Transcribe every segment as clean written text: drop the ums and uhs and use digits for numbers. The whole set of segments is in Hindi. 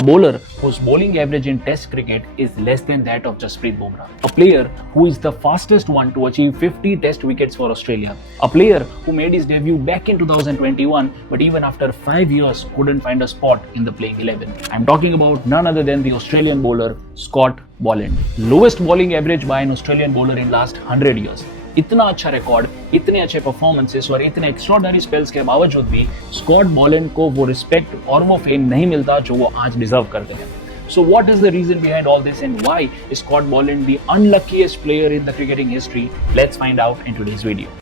A bowler whose bowling average in Test cricket is less than that of Jasprit Bumrah. A player who is the fastest one to achieve 50 Test wickets for Australia. A player who made his debut back in 2021 but even after 5 years couldn't find a spot in the playing 11. I'm talking about none other than the Australian bowler Scott Boland. Lowest bowling average by an Australian bowler in last 100 years. इतना अच्छा रिकॉर्ड, इतने अच्छे परफॉर्मेंसेस और इतने एक्स्ट्राऑर्डिनरी स्पेल्स के बावजूद भी स्कॉट बॉलैंड को वो रिस्पेक्ट और वो फेम नहीं मिलता जो वो आज डिजर्व करते हैं. So what is the reason behind all this and why is Scott Boland the unluckiest player in the cricketing history? Let's find out in today's video.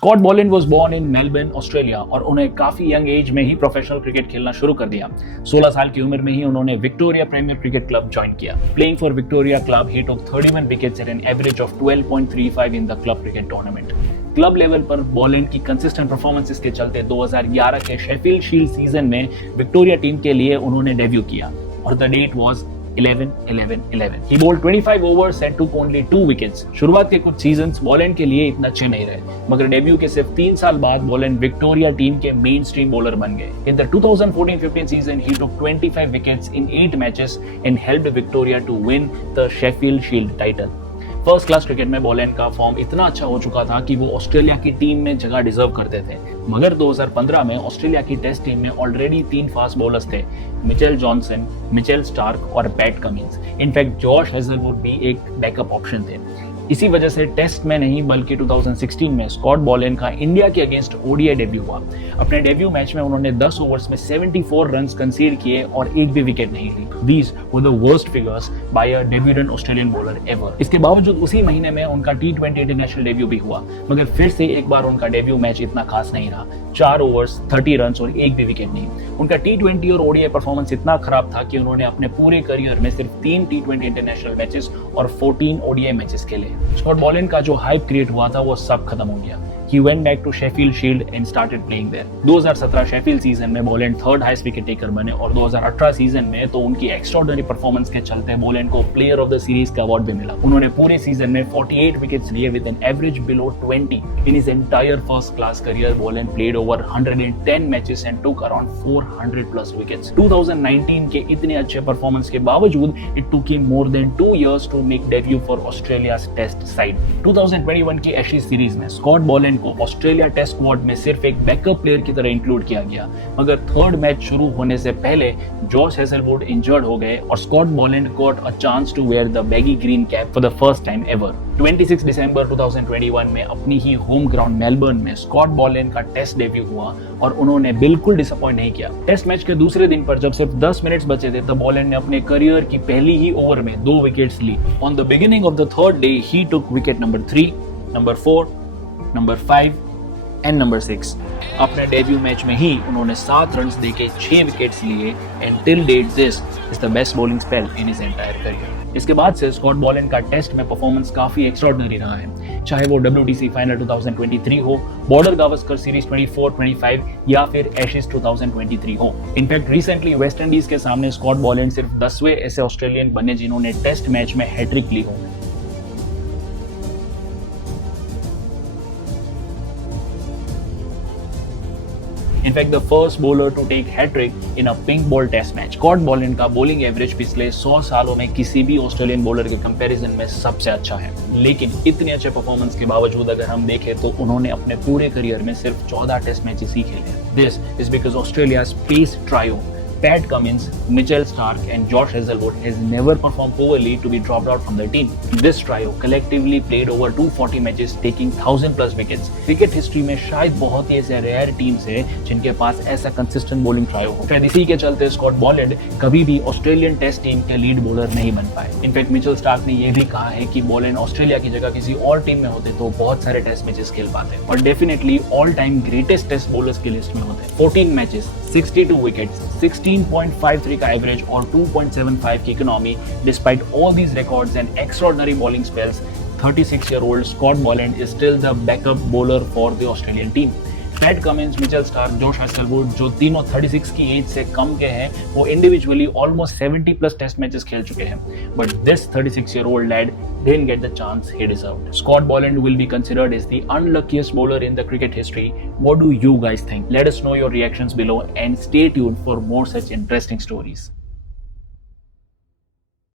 Scott Boland was born in Melbourne, Australia और उन्हें काफी यंग एज में ही प्रोफेशनल क्रिकेट खेलना शुरू कर दिया. 16 साल की उम्र में ही उन्होंने Victoria premier cricket club join किया. प्लेइंग फॉर विक्टोरिया क्लब ही took 31 wickets at an average of 12.35 in the club cricket tournament. Club level पर बॉलैंड की कंसिस्टेंट परफॉर्मेंसेस के चलते 2011 के शेफील्ड शील्ड सीजन में विक्टोरिया टीम के लिए उन्होंने डेब्यू किया और the date was 11-11-11. He bowled 25 overs and took only 2 wickets. शुरुआत के कुछ सीजन्स बॉलैंड के लिए इतना अच्छे नहीं रहे, मगर डेब्यू के सिर्फ 3 साल बाद बॉलैंड विक्टोरिया टीम के मेन स्ट्रीम बॉलर बन गए. In the 2014-15 season, he took 25 wickets in 8 matches and helped Victoria to win the Sheffield Shield title. First class cricket में बॉलैंड का फॉर्म इतना अच्छा हो चुका था कि वो ऑस्ट्रेलिया की टीम में जगह डिजर्व करते थे. मगर 2015 में ऑस्ट्रेलिया की टेस्ट टीम में ऑलरेडी 3 फास्ट बॉलर्स थे, मिचेल जॉनसन, मिचेल स्टार्क और PAT Cummins. In fact Josh Hazlewood भी एक बैकअप ऑप्शन थे. इसी वजह से टेस्ट में नहीं बल्कि 2016 में स्कॉट बॉलैंड का इंडिया के अगेंस्ट ओडीआई डेब्यू हुआ. अपने डेब्यू मैच में उन्होंने 10 ओवर्स में 74 रन्स कंसीड किए और एक भी विकेट नहीं ली. These were the worst figures by a debutant Australian bowler ever. इसके बावजूद उसी महीने में उनका T20 इंटरनेशनल डेब्यू भी हुआ, मगर फिर से एक बार उनका डेब्यू मैच इतना खास नहीं रहा. 4 ओवर्स 30 रन्स और एक भी विकेट नहीं. उनका T20 और ओडीआई परफॉर्मेंस इतना खराब था कि उन्होंने अपने पूरे करियर में सिर्फ 3 T20 इंटरनेशनल मैचेस और 14 ओडीआई मैचेस खेले. स्कॉट बॉलैंड का जो हाइप क्रिएट हुआ था वो सब खत्म हो गया. He went back to Sheffield Shield and started playing there. 2017 Sheffield season में Boland third highest wicket taker बने और 2018 सीजन में तो उनकी एक्स्ट्राऑर्डिनरी परफॉर्मेंस के चलते बॉलैंड को प्लेयर ऑफ द सीरीज का अवार्ड भी मिला. उन्होंने पूरे सीजन में 48 विकेट्स लिए with an average below 20. In his entire first class career, Boland played over 110 matches and took around 400 plus wickets. 2019 के इतने अच्छे परफॉर्मेंस के बावजूद it took him more than 2 years to make debut for Australia's Test side. 2021 की एशेज सीरीज में स्कॉट बॉलैंड को ऑस्ट्रेलिया टेस्ट स्क्वाड में सिर्फ एक बैकअप प्लेयर की तरह इंक्लूड किया गया, मगर थर्ड मैच शुरू होने से पहले जॉश हेजलवुड इंजर्ड हो गए और Scott Boland got a chance to wear the baggy green cap for the first time ever. 26 दिसंबर 2021 में अपनी ही होम ग्राउंड मेलबर्न में स्कॉट बॉलैंड का टेस्ट डेब्यू हुआ और उन्होंने बिल्कुल डिसअपॉइंट नहीं किया. टेस्ट मैच के दूसरे दिन पर जब सिर्फ 10 मिनट्स बचे थे तब बॉलैंड ने अपने करियर की पहली ही ओवर में 2 विकेट्स ली. On the beginning of the third day ही took wicket number 3, number 4, number 5 and number 6. अपने डेब्यू मैच में ही उन्होंने 7 रन्स देके 6 विकेट्स लिए and till date this is the best bowling spell in his entire career. इसके बाद से स्कॉट बॉलैंड का टेस्ट में परफॉर्मेंस काफी एक्स्ट्राऑर्डिनरी रहा है, चाहे वो WTC फाइनल 2023 हो, बॉर्डर गावस्कर सीरीज 24-25 या फिर एशेज 2023 हो. इनफैक्ट रिसेंटली वेस्ट इंडीज के सामने स्कॉट बॉलैंड सिर्फ 10वें ऐसे ऑस्ट्रेलियन बने जिन्होंने टेस्ट मैच में हैट्रिक ली हो. In fact, the first bowler to take hat-trick in a pink ball test match. Scott Boland का बॉलिंग एवरेज पिछले 100 सालों में किसी भी ऑस्ट्रेलियन बॉलर के कंपैरिजन में सबसे अच्छा है. लेकिन इतने अच्छे परफॉर्मेंस के बावजूद अगर हम देखें तो उन्होंने अपने पूरे करियर में सिर्फ 14 टेस्ट मैचेस ही खेले. This is because Australia's pace trio Pat Cummins, Mitchell Stark and Josh Hazlewood has never performed poorly to be dropped out from the team. This trio collectively played over 240 matches, taking 1000 plus wickets. Cricket history में शायद बहुत ही ऐसे रेयर टीम्स हैं जिनके पास ऐसा कंसिस्टेंट बॉलिंग ट्रायो हो. शायद इसी के चलते स्कॉट बॉलैंड कभी भी ऑस्ट्रेलियन टेस्ट टीम के लीड बॉलर नहीं बन पाए. इनफैक्ट मिचेल स्टार्क ने यह भी कहा है कि बॉलैंड ऑस्ट्रेलिया की जगह किसी और टीम में होते तो बहुत सारे टेस्ट मैचेस खेल पाते और definitely all time greatest test bowlers की लिस्ट में होते. 14 मैचेस, 62 विकेट्स, 16.53 का एवरेज और 2.75 की economy. Despite all these records and extraordinary bowling spells, 36-year-old Scott Boland is still the backup bowler for the Australian team. PAT Cummins, Mitchell Starc, Josh Hazlewood, जो तीनों 36 की एज से कम के हैं, वो individually almost 70 plus test matches खेल चुके हैं, but this 36-year-old lad didn't get the chance he deserved. Scott Boland will be considered as the unluckiest bowler in the cricket history. What do you guys think? Let us know your reactions below and stay tuned for more such interesting stories.